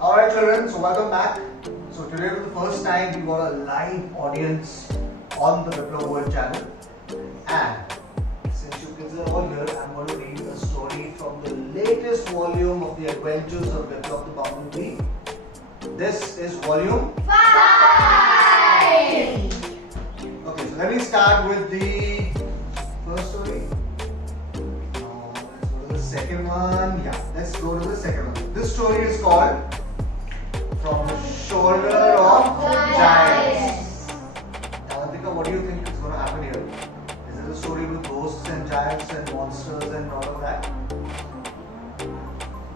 Alright children, so welcome back. So today for the first time we got a live audience on the Biplov World channel, and since you kids are all here, I'm going to read a story from the latest volume of the Adventures of Biplov the Bumblebee. This is volume 5. Okay, so let me start with the first story. Let's go to the second one. Yeah, let's go to the second one. This story is called From the Shoulder of Giants. Now, Antika, what do you think is going to happen here? Is it a story with ghosts and giants and monsters and all of that?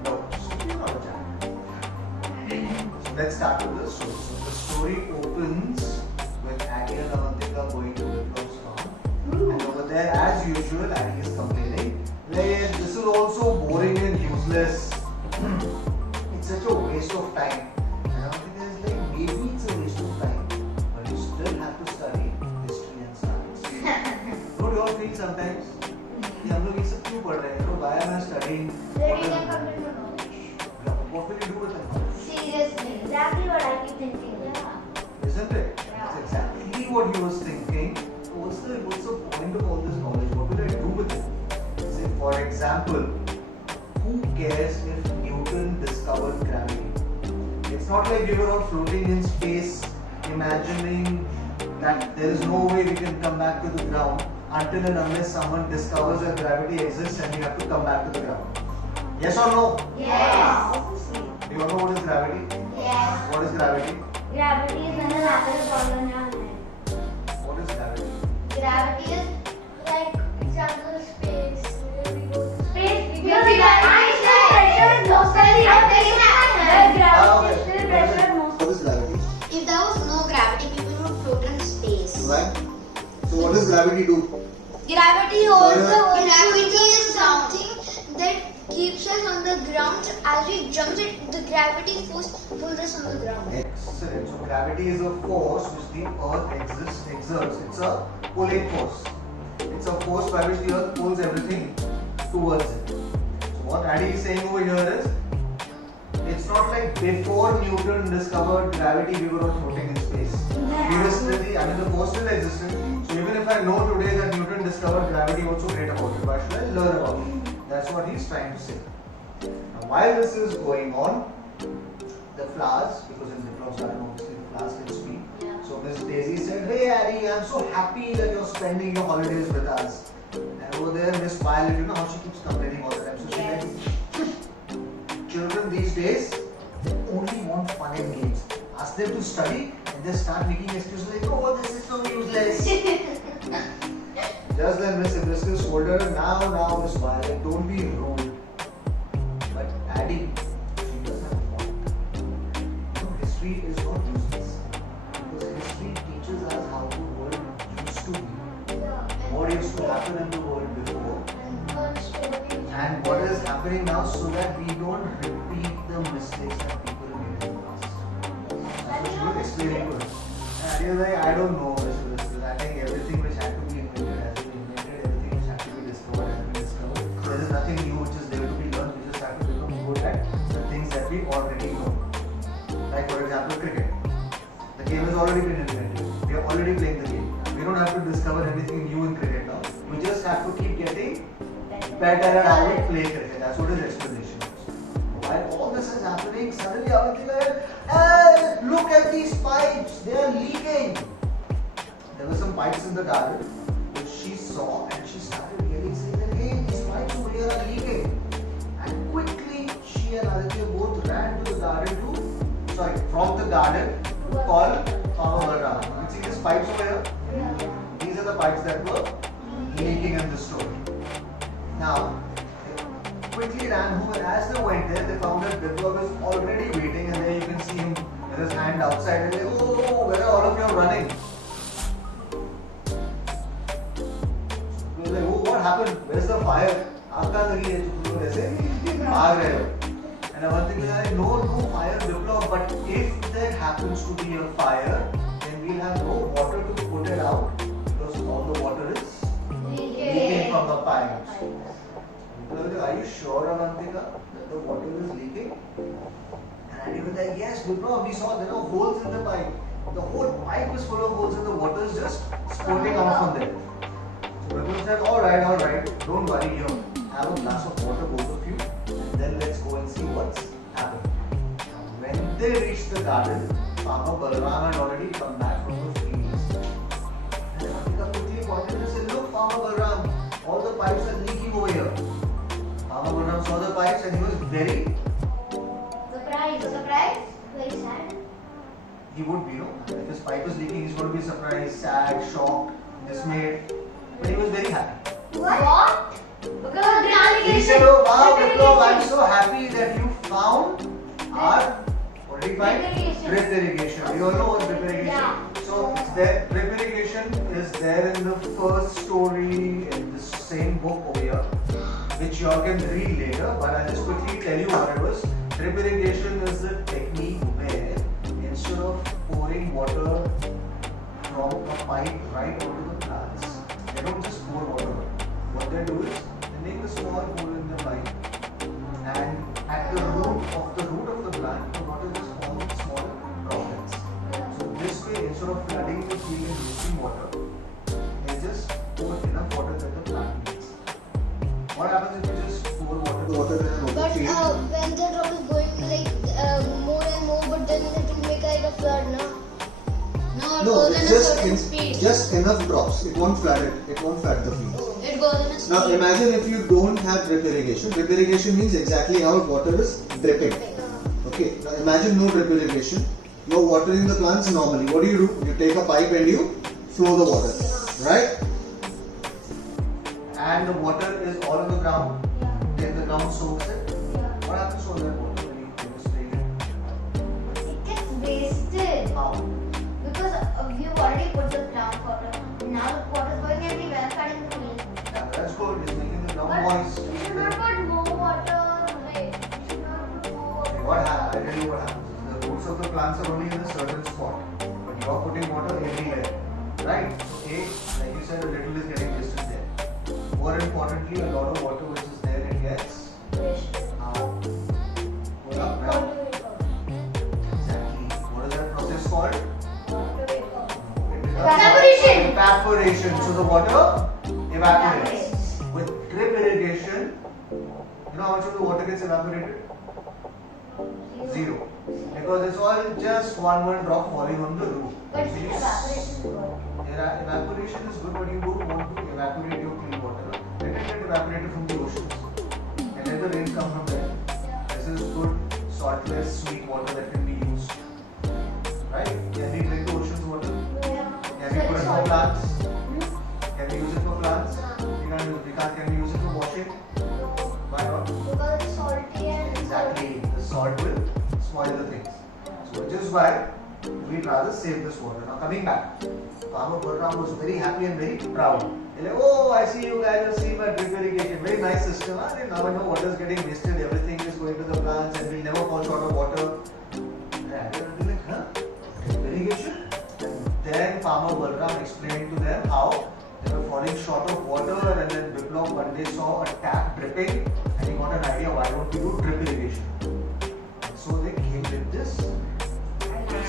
No, she's not a giant. So let's start with the story. So the story opens with Addy and Avantika going to Biplov's farm. And over there, as usual, Addy is complaining, like, this is also boring and useless. It's such a waste of time. And Avantika is like, maybe it's a waste of time, but you still have to study history and science. Don't you all feel sometimes? कि हम लोग ये सब क्यों पढ़ रहे हैं? Why am I studying? What will you do with it? Seriously, exactly what I keep thinking. Yeah. Isn't it? Yeah. That's exactly what he was thinking. What's the point of all this knowledge? What will I do with it? Say, for example, who cares if Newton discovered gravity? It's not like we were all floating in space, imagining that there is no way we can come back to the ground until and unless someone discovers that gravity exists and we have to come back to the ground. Yes or no? Yes. Do you all know what is gravity? Yes. What is gravity? Gravity is when an apple falls on your head. What is gravity? Gravity is like example space. Space because the pressure is most of the gravity is still pressure most. What is gravity? If there was no gravity, people would float in space. Right? So what does gravity do? Gravity is something that keeps us on the ground. As we jump, the gravity force pulls us on the ground. Excellent. So gravity is a force which the earth exerts. It's a pulling force. It's a force by which the earth pulls everything towards it. So what Addy is saying over here is, it's not like before Newton discovered gravity we were all floating in space. Previously, the force still existed. So even if I know today that Newton discovered gravity, what's so great about it? Why should I learn about it? That's what he's trying to say. Now, while this is going on, the flowers, because in Biplov's garden obviously the flowers can speak. So Miss Daisy said, "Hey Addy, I'm so happy that you're spending your holidays with us." And over there, Miss Violet, you know how she keeps complaining all the time. So she's like, children these days, they only want fun and games. Ask them to study and they start making excuses like, "Oh, this is so useless." Just then Miss Hibiscus told her, now Miss Violet, don't be rude. But Addy, she doesn't have a point. History is not useless. Because history teaches us how the world used to be. What used to happen in the world before. And what is happening now, so that we don't repeat the mistakes that people made in the past. That's what she was explaining to us. And Addy was like, I don't know, Miss Hibiscus. I think everything which had to be invented has been invented, everything which had to be discovered has been discovered. There is nothing new which is there to be learned, we just have to become good at the things that we already know. Like for example, cricket. The game has already been invented. We are already playing the game. We don't have to discover anything new in cricket now. We just have to keep getting better at how we play cricket. That's what his explanation is. While all this is happening, suddenly Avantika is, hey, look at these pipes, they are leaking. There were some pipes in the garden which she saw and she started really saying that, hey, these pipes over here are leaking. And quickly she and Aditya both ran to the garden from the garden to call Mama Balram. You can see these pipes over here. These are the pipes that were leaking in the story. Now, they quickly ran home and as they went there, they found that Biplov is already waiting and there you can see him with his hand outside and they go, oh, where are all of you running? He was like, oh, what happened? Where's the fire? आग कहाँ लगी है? तुम लोग ऐसे भाग रहे हो? And Avantika was like, no fire, Biplov, but if there happens to be a fire, then we'll have no water to put it out because all the water is leaking from the pipes. Are you sure, Avantika, that the water is leaking? And And he was like, yes, Biplab, we saw there are holes in the pipe. The whole pipe is full of holes and the water is just spurting out from there. So Biplab said, alright, don't worry here. Have a glass of water, both of you, and then let's go and see what's happening. When they reached the garden, Farmer Balram had already come back from the fields. And Avantika quickly pointed and said, look, Farmer Balram, all the pipes are leaking over here. Farmer Balram saw the pipes and he was very Surprise. Very sad. he would be, if his pipe is leaking, he's going to be surprised, sad, shocked, dismayed. But he was very happy. What? Because the He said, oh wow, Biplab, I'm so happy that you found our, what did he find? Drip irrigation. Drip irrigation. You all know what drip irrigation Yeah. So it's there, drip irrigation is there in the first story in the same book over here, which you all can read later, but I'll just quickly tell you what it was. Drip irrigation is a technique where instead of pouring water from a pipe right onto the plants, they don't just pour water. What they do is they make a small hole in the pipe, and at the root of the plant, the water just forms small droplets. So this way, instead of flooding the field and wasting water, they just pour enough water that the plant needs. What happens if you just pour water in an But open field? when the drop is going more and more, but then it will make like a flood, no? No, it No, goes in it's a certain just speed. just enough drops. It won't flood it. It won't flood the field. It goes in a speed. Now imagine if you don't have drip irrigation. Drip irrigation means exactly how water is dripping. Okay. Now imagine no drip irrigation. You're watering the plants normally. What do? You take a pipe and you flow the water, right? And the water is all on the ground, then the ground soaks it. What happens to all that water when you spray it? It gets wasted. How? Because you already put the ground water. Now the water is going everywhere, flooding the field. Yeah, that's good. It's making the ground But moist. you should not put more water. Right? You should not put more water. What happens? I tell you what happens. The roots of the plants are only in a certain spot, but you are putting water everywhere, right? So A, like you said, a little is getting wasted there. More importantly, a lot of water which is there, it gets Wasted. put up ground. Water vapor. Exactly. What is that process called? Water vapor. It is Evaporation. Evaporation. So the water evaporates. With drip irrigation, you know how much of the water gets evaporated? Zero. Because it's all just one drop falling on the roof. But So you evaporation is good. Evaporation is good, but you don't want to evaporate your clean water. Let it get evaporated from the oceans. And let the rains come from there. This is good, saltless, sweet water that can be used. Right? Can we drink the ocean's water? Can we put it for plants? Can we use it for plants? Can we use it for washing? Why not? Because it's salty and Exactly. The salt will spoil the things. So which is why we'd rather save this water. Now coming back, Farmer Balram was very happy and very proud. He's like, oh, I see you guys are seeing my drip irrigation. Very nice system. Huh? Now I know water is getting wasted. Everything is going to the plants and we'll never fall short of water. And everyone will be like, huh? Drip irrigation? And then Farmer Balram explained to them how they were falling short of water, and then Biplab one day saw a tap dripping and he got an idea, why don't we do drip irrigation? And so they came with this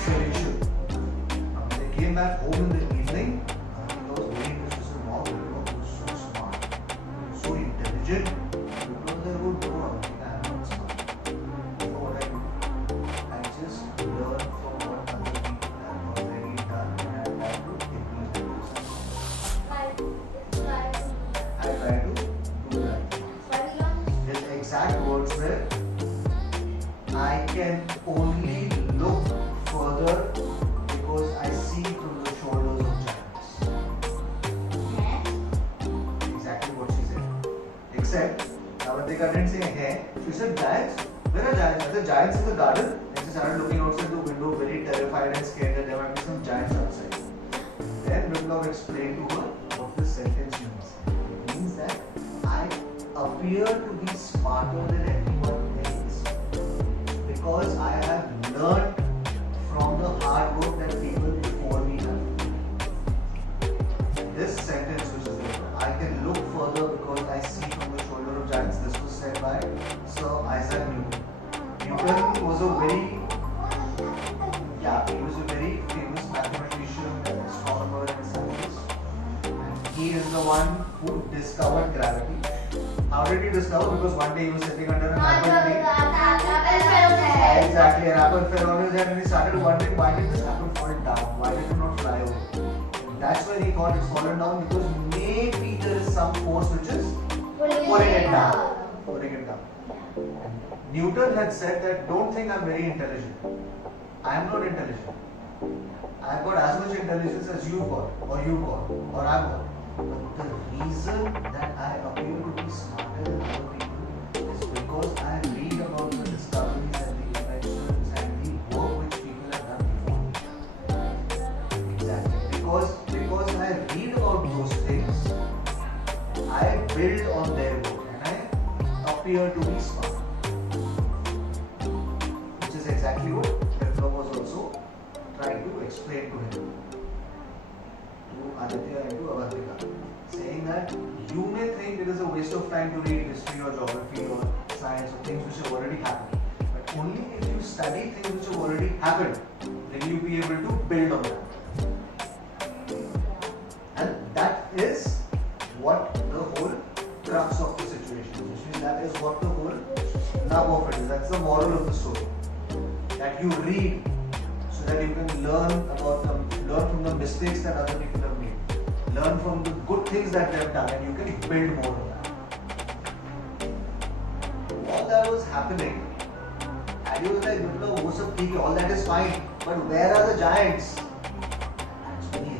solution. Now when they came back home in the evening, Biplab was very interested. So wow, Biplab was so smart, so intelligent. Biplab was like, oh no, I'm not smart. You know what I do? I just learn from what other people have already done and I try to implement it. I try to do that. His exact words were, I can only look further because I see through the shoulders of giants. Exactly what she said. Except, Avantika didn't say hey. She said giants? Where are giants? Are there giants in the garden? And she started looking outside the window, very terrified and scared that there might be some giants outside. Then Biplab explained to her what this sentence means. It means that I appear to be smarter than everyone else because I have learned from the hard work that people before me have. This sentence which is there, I can look further because I see from the shoulder of giants. This was said by Sir Isaac Newton. Newton was a very discovered gravity. How did he discover? Because one day he was sitting under an apple tree. Exactly, an apple fell on his head and he started wondering why did this apple fall down? Why did it not fly away? And that's when he thought it's fallen down because maybe there is some force which is pulling it down. Pulling it down. Newton had said that don't think I'm very intelligent. I am not intelligent. I've got as much intelligence as you've got, or I've got. But the reason that I appear to be smarter than other people is because I read about the discoveries and the inventions and the work which people have done before me. Exactly. Because I read about those things, I build on their work and I appear to be smart. Which is exactly what Kepler was also trying to explain to him, to Aditya and to Avantika, saying that you may think it is a waste of time to read history or geography or science or things which have already happened, but only if you study things which have already happened will you be able to build on that. And that is what the whole crux of the situation is, which means that is what the whole nub of it is. That's the moral of the story, that you read so that you can learn from the mistakes that other people have made, learn from the good things that they have done, and you can build more of that. All that was happening, and he was like, all that is fine, but where are the giants? Actually,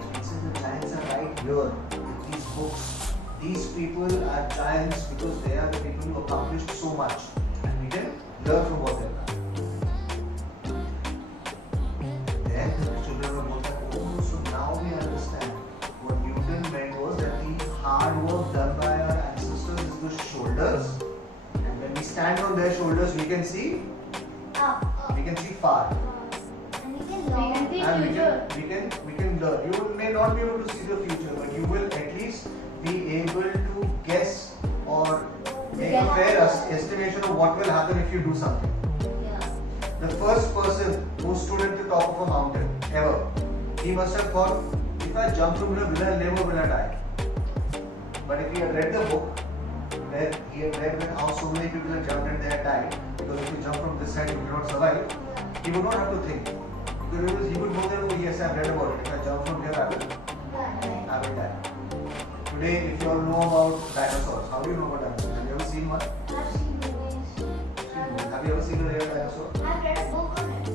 the giants are right here with these books. These people are giants because they are the people who accomplished so much, and we can learn from what they've done. Then the children were both like, oh, so now we understand. What Newton meant was that the hard work done by our ancestors is the shoulders, and when we stand on their shoulders, we can see far, And we can and learn. we can learn. You may not be able to see the future, but you will at least be able to guess or make a fair estimation of what will happen if you do something. The first person who stood at the top of a mountain ever, he must have thought, if I jump from here, will I live or will I die? But if he had read the book, where he had read how so many people have jumped and they had died, because if you jump from this side, you will not survive, he would not have to think. Because he would know that, oh yes, I have read about it. If I jump from here, I will die. Today, if you all know about dinosaurs, how do you know about dinosaurs? Have you ever seen one? I've seen movies. Have you ever seen a real dinosaur? I've read a book on it.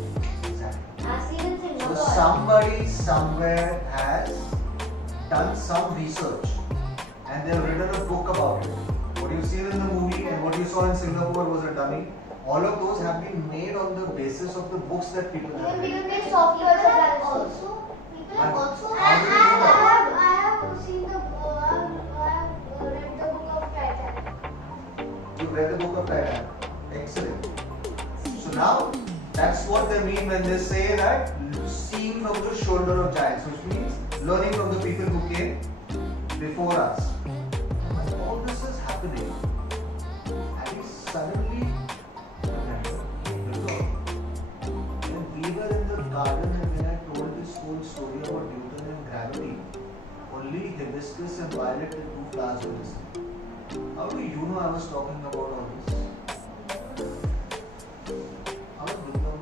Exactly. I've seen it in So Singapore. somebody somewhere has done some research and they have written a book about it. What you seen in the movie and what you saw in Singapore was a dummy. All of those have been made on the basis of the books that people have Even written. because they software How I do you do that? have seen the I've read the book of Titanic. You've read the book of Titanic. Excellent. So now that's what they mean when they say that seeing from the shoulder of giants, which means learning from the people who came before us. When all this is happening, and we suddenly remember, when we were in the garden and when I told this whole story about Newton and gravity, only hibiscus and violet, the two flowers were listening. How do you know I was talking about all this? How did you know?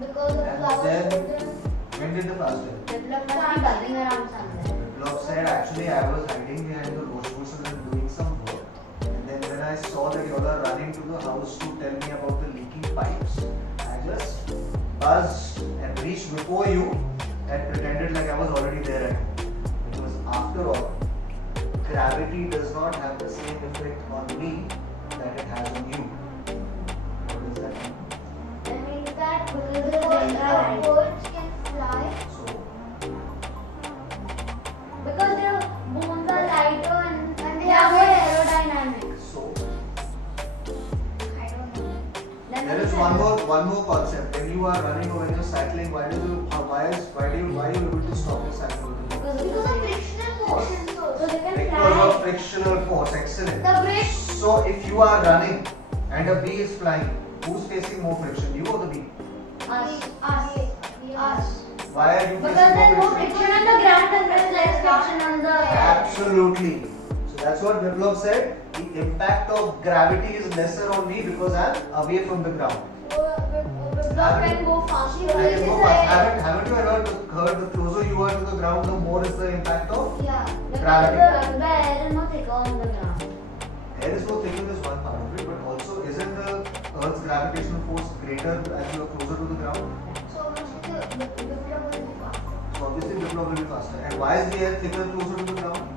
Because the And flowers then- children When did the flowers die? develop must be buzzing around somewhere. Biplab said actually I was hiding behind the rose bushes and doing some work. And then when I saw that you all are running to the house to tell me about the leaking pipes, I just buzzed and reached before you and pretended like I was already there. Because after all, gravity does not have the same effect on me that it has on you. What does that mean? That means that because Because the birds can fly. So, because their bones are lighter and they they are are more more aerodynamic. so I don't know. Then there is one more concept. When you are running or when you're cycling, why are you able to stop your cycle? Because Because of frictional force. so they can Because fly. of frictional force. Excellent. The brake. So if you are running and a bee is flying, who's facing more friction, you or the bee? Us. Why are you Because facing there's more more friction? friction on the ground and there's less friction on the air. Absolutely. So That's what Biplab said. The impact of gravity is lesser on me because I'm away from the ground. Biplab can go faster. I can go fast. Haven't you heard the closer you are to the ground, the more is the impact of Yeah. gravity. The air is not thicker on the ground. Air is more thicker, is one part of it, but also isn't the Earth's gravitational force greater as you are closer to the ground? So obviously the Biplab will be faster. So obviously Biplab will be faster. And why is the air thicker closer to the ground?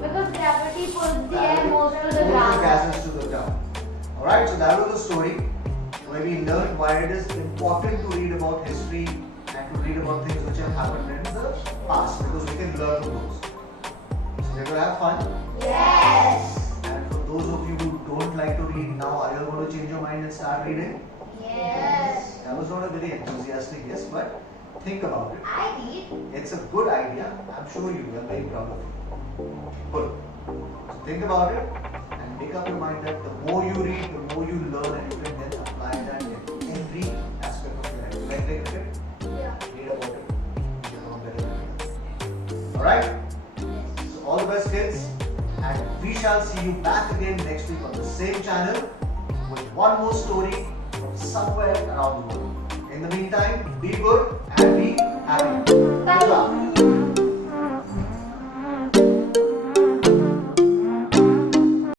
Because gravity pulls the air more to the Pulls the ground. gases to the ground. Alright, so that was the story where we learned why it is important to read about history and to read about things which have happened in the past because we can learn from those. So we're going to have fun. Yes. And for those of you who don't like to read now, are you going to change your mind and start reading? Yes. That was not a very enthusiastic yes, but think about it. I read. It's a good idea. I'm sure you will. I'm very proud of you. Good. So think about it and make up your mind that the more you read, the more you learn, and you can then apply that in every aspect of your life. You like cricket? Yeah. Read about it. You become better at it. Alright? So all the best, kids. And we shall see you back again next week on the same channel with one more story from somewhere around the world. In the meantime, be good and be happy. Good luck.